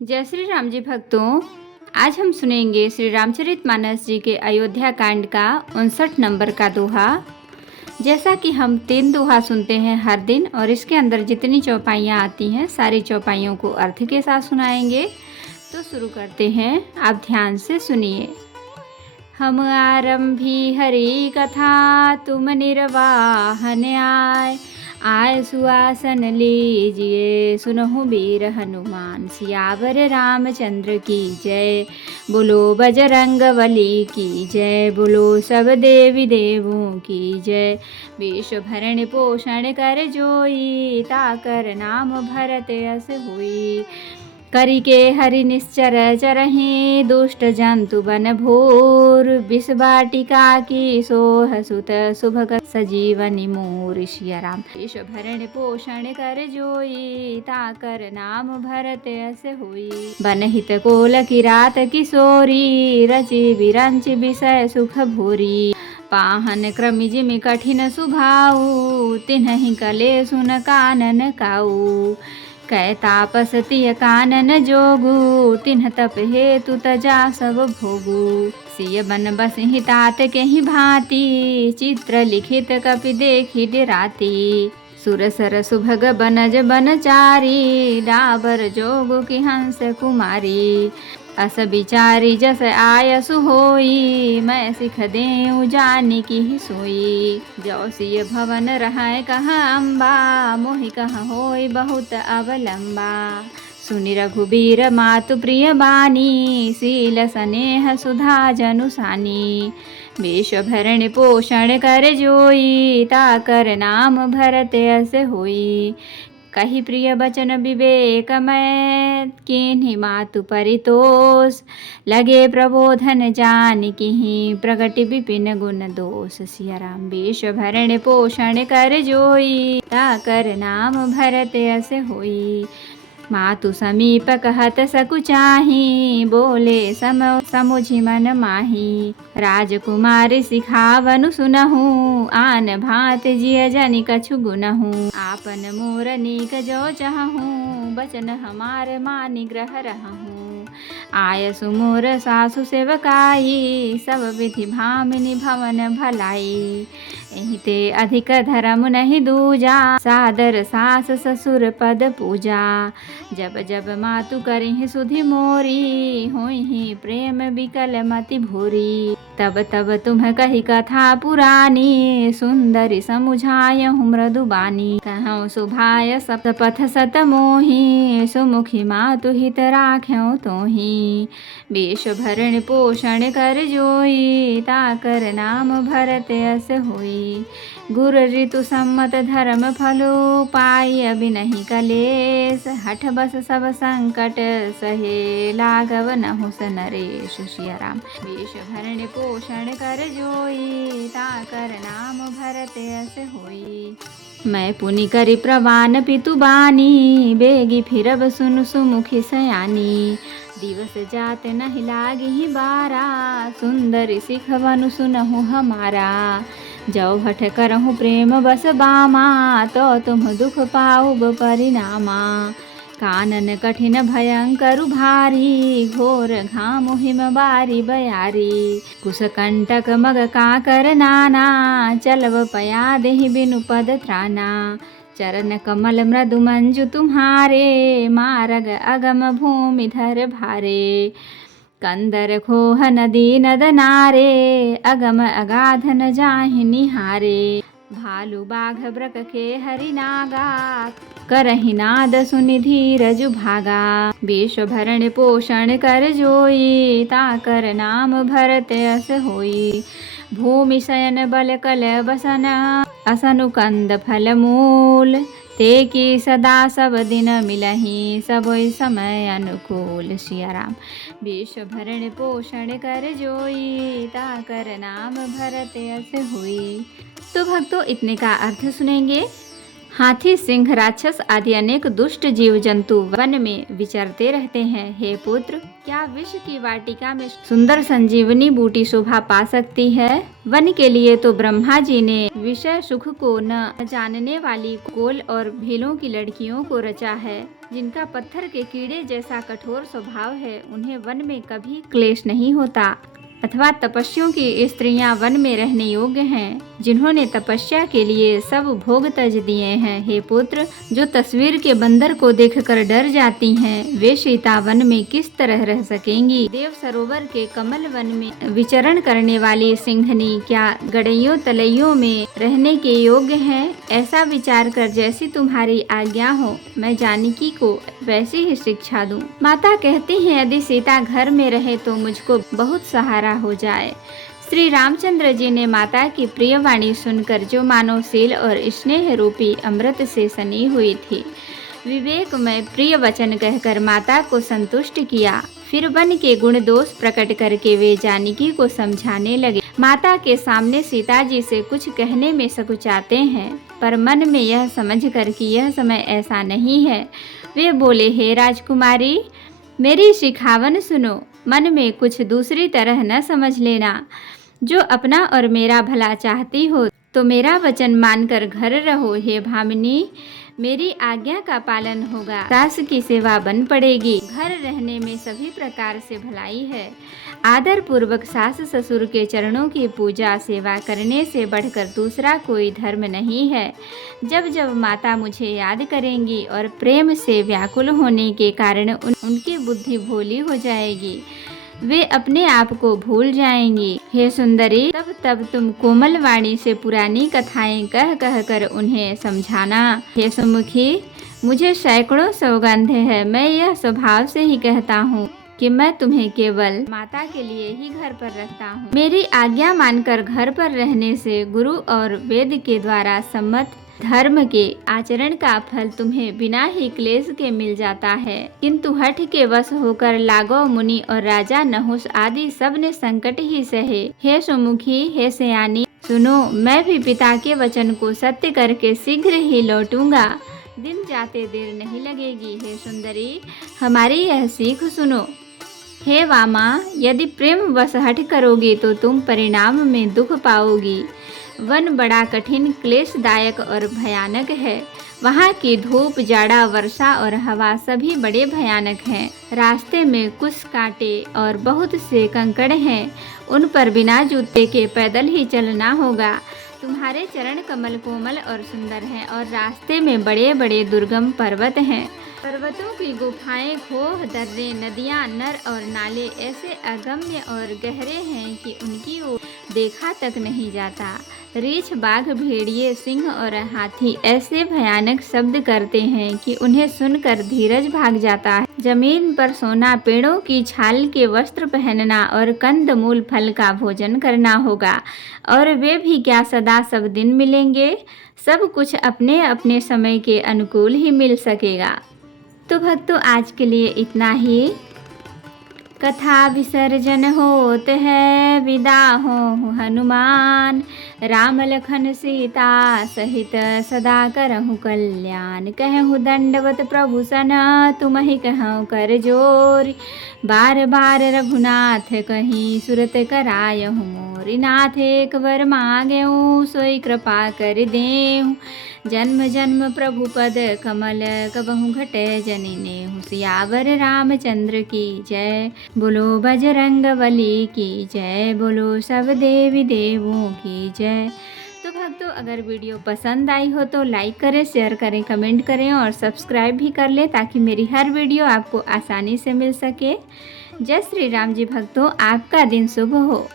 जय श्री राम जी भक्तों, आज हम सुनेंगे श्री रामचरितमानस जी के अयोध्या कांड का 59 नंबर का दोहा। जैसा कि हम 3 दोहा सुनते हैं हर दिन और इसके अंदर जितनी चौपाइयाँ आती हैं सारी चौपाइयों को अर्थ के साथ सुनाएंगे। तो शुरू करते हैं, आप ध्यान से सुनिए। हम आरंभी हरि कथा, तुम निर्वाहन आय सुआसन लीजिए, सुनहु वीर हनुमान सियावर रामचंद्र की जय। बोलो बजरंग बली की जय, बोलो सब देवी देवों की जय। विश्व भरण पोषण कर जोई, ताकर नाम भरत यस हुई। करी के हरि निश्चर चरहि, दुष्ट जंतु बन भोर। विष वाटिका की सोह सुत, शुभ सजीवनी मोर। सिया राम। विश्व भरण पोषण कर जोई, ताकर नाम भरत यस हुई। बनहित कोल किरात किशोरी, रचि विरंच विषय सुख भूरी। पाहन क्रमि जिमि कठिन सुभाऊ, तिन्हि कले सुन कानन काऊ। कै तापस तिय कानन जोगु, तिन्ह तप हेतु तजा सब भोगु। सिय बन बसहि तात केहि भांति, चित्र लिखित कपि देखि डिराती। सुरसर सुभग बनज बनचारी, डाबर जोगु की हंस कुमारी। अस विचारी जस आयसु होई, मैं सिख देऊ जानी की सोई। जो सिय भवन रहै कहाँ अम्बा, मोहि कहाँ होई बहुत अवलंबा। सुनि रघुबीर मातु प्रिय बानी, शील स्नेह सुधा जनुसानी। विश्व भरण पोषण कर जोई, ताकर नाम भरत यस होई। कही प्रिय बचन विवेकमय, किन्हि मातु परितोष। लगे प्रबोधन जान किहि, प्रगति विपिन गुण दोष। सिया राम। विश्व भरण पोषण कर जोई, ताकर नाम भरत यस होई। मातु समीप कहत सकुचाही, बोले समुझि मन माही। राजकुमारी सिखावनु सुनहु, आन भांत जिय जनि कछु गुनहु। आपन मोर नीक जो चाहूँ, बचन हमार मानि ग्रह रहूँ। आयसु मोर सासु सेवकाई, सब विधि भामिनी भवन भलाई। एहि ते अधिक धर्म नहीं दूजा, सादर सास ससुर पद पूजा। जब जब मातु करिहि सुधि मोरी, होइहि प्रेम विकल मति भूरी। तब तब तुम कही कथा पुरानी, सुंदरी समुझायहु मृदु बानी। कहूँ सुभाय सप्तपथ सत मोहि, सुमुखी मातु हित राख्यौ तोहि। विश्व भरण पोषण कर जोई, ताकर नाम भरत यस होई। गुर ऋतु सम्मत धर्म फलो, पाई बिनहि कलेस। हठ बस सब संकट सहे, लाघव नहुँ नरेश। सिया राम। विश्व भरण पोषण कर जोई, ताकर नाम भरत यस होई। मैं पुनि करि प्रवान पितु बानी, बेगी फिरब सुनु सुमुखी सयानी। दिवस जात नहीं लागिहि बारा, सुंदरी सिखवनु सुनहु हमारा। जो हठ करहु प्रेम बस बामा, तो तुम दुख पाउब परिणामा। कानन कठिन भयंकर भारी, घोर घाम हिम बारी बयारी। कुश कंटक मग काकर नाना, चलव पया देहि बिनु पद त्राना। चरण कमल मृदु मंजु तुम्हारे, मारग अगम भूमि धर भारे। कंदर खोह नदी नद नारे, अगम अगाध न जाहि निहारे। भालु बाघ ब्रक के हरि नागा, करहि नाद सुनि धीरजु भागा। विश्व भरण पोषण कर जोई, ताकर नाम भरत यस होई। भूमि शयन बल कल बसन, असनु कंद फल मूल। ते की सदा सब दिन मिलहि, सबोई समय अनुकूल। सिया राम। विश्व भरण पोषण कर जोई, ताकर नाम भरत यस हुई। तो भक्तों, इतने का अर्थ सुनेंगे। हाथी, सिंह, राक्षस आदि अनेक दुष्ट जीव जंतु वन में विचरते रहते हैं। हे पुत्र, क्या विष की वाटिका में सुंदर संजीवनी बूटी शोभा पा सकती है? वन के लिए तो ब्रह्मा जी ने विषय सुख को न जानने वाली कोल और भीलों की लड़कियों को रचा है। जिनका पत्थर के कीड़े जैसा कठोर स्वभाव है, उन्हें वन में कभी क्लेश नहीं होता। अथवा तपस्वियों की स्त्रियां वन में रहने योग्य हैं, जिन्होंने तपस्या के लिए सब भोग त्यज दिए हैं। हे पुत्र, जो तस्वीर के बंदर को देखकर डर जाती हैं, वे सीता वन में किस तरह रह सकेंगी। देव सरोवर के कमल वन में विचरण करने वाली सिंघनी क्या गड़ैयों तलैयों में रहने के योग्य हैं? ऐसा विचार कर जैसी तुम्हारी आज्ञा हो, मैं जानकी को वैसी ही शिक्षा दूं। माता कहती हैं, यदि सीता घर में रहे तो मुझको बहुत सहारा हो जाए। श्री रामचंद्र जी ने माता की प्रिय वाणी सुनकर, जो मानो सील और स्नेह रूपी अमृत से सनी हुई थी, विवेक में प्रिय वचन कहकर माता को संतुष्ट किया। फिर वन के गुण दोष प्रकट करके वे जानकी को समझाने लगे। माता के सामने सीता जी से कुछ कहने में सकुचाते हैं, पर मन में यह समझ कर कि यह समय ऐसा नहीं है, वे बोले, हे राजकुमारी, मेरी शिखावन सुनो, मन में कुछ दूसरी तरह न समझ लेना। जो अपना और मेरा भला चाहती हो तो मेरा वचन मानकर घर रहो। हे भामिनी, मेरी आज्ञा का पालन होगा, सास की सेवा बन पड़ेगी। घर रहने में सभी प्रकार से भलाई है। आदर पूर्वक सास ससुर के चरणों की पूजा सेवा करने से बढ़कर दूसरा कोई धर्म नहीं है। जब जब माता मुझे याद करेंगी और प्रेम से व्याकुल होने के कारण उनकी बुद्धि भोली हो जाएगी, वे अपने आप को भूल जाएंगी। हे सुंदरी, तब तुम कोमल वाणी से पुरानी कथाएं कह कह कर उन्हें समझाना। हे सुमुखी, मुझे सैकड़ों सौगंध है, मैं यह स्वभाव से ही कहता हूँ कि मैं तुम्हें केवल माता के लिए ही घर पर रखता हूँ। मेरी आज्ञा मानकर घर पर रहने से गुरु और वेद के द्वारा सम्मत धर्म के आचरण का फल तुम्हें बिना ही क्लेश के मिल जाता है। किंतु हठ के वश होकर लागो मुनि और राजा नहुस आदि सब ने संकट ही सहे। हे सुमुखी, हे सयानी, सुनो, मैं भी पिता के वचन को सत्य करके शीघ्र ही लौटूंगा। दिन जाते देर नहीं लगेगी। हे सुंदरी, हमारी यह सीख सुनो। हे वामा, यदि प्रेम वश हठ करोगी तो तुम परिणाम में दुख पाओगी। वन बड़ा कठिन, क्लेशदायक और भयानक है। वहाँ की धूप, जाड़ा, वर्षा और हवा सभी बड़े भयानक हैं। रास्ते में कुछ कांटे और बहुत से कंकड़ हैं, उन पर बिना जूते के पैदल ही चलना होगा। तुम्हारे चरण कमल कोमल और सुंदर हैं और रास्ते में बड़े बड़े दुर्गम पर्वत हैं। पर्वतों की गुफाएं, खोह, दर्रे, नदियां, नर और नाले ऐसे अगम्य और गहरे हैं कि उनकी ओर देखा तक नहीं जाता। रीछ, बाघ, भेड़िए, सिंह और हाथी ऐसे भयानक शब्द करते हैं कि उन्हें सुनकर धीरज भाग जाता है। जमीन पर सोना, पेड़ों की छाल के वस्त्र पहनना और कंद मूल फल का भोजन करना होगा, और वे भी क्या सदा सब दिन मिलेंगे। सब कुछ अपने अपने समय के अनुकूल ही मिल सकेगा। तो भक्तों, आज के लिए इतना ही। कथा विसर्जन होत है, विदा हो हनुमान। राम लखन सीता सहित सदा करहु कल्याण। कहूँ दंडवत प्रभु सन, तुम ही कहूँ कर जोर। बार बार रघुनाथ कहीं, सुरत करायहु मोर। नाथ एक वर मांगेऊ, सोई कृपा कर देहु। जन्म जन्म प्रभु पद कमल, कबहु घटे जनिनेहु। सियावर रामचंद्र की जय, बोलो बजरंग बली की जय, बोलो सब देवी देवों की जय। तो भक्तों, अगर वीडियो पसंद आई हो तो लाइक करें, शेयर करें, कमेंट करें और सब्सक्राइब भी कर लें, ताकि मेरी हर वीडियो आपको आसानी से मिल सके। जय श्री राम जी। भक्तों, आपका दिन शुभ हो।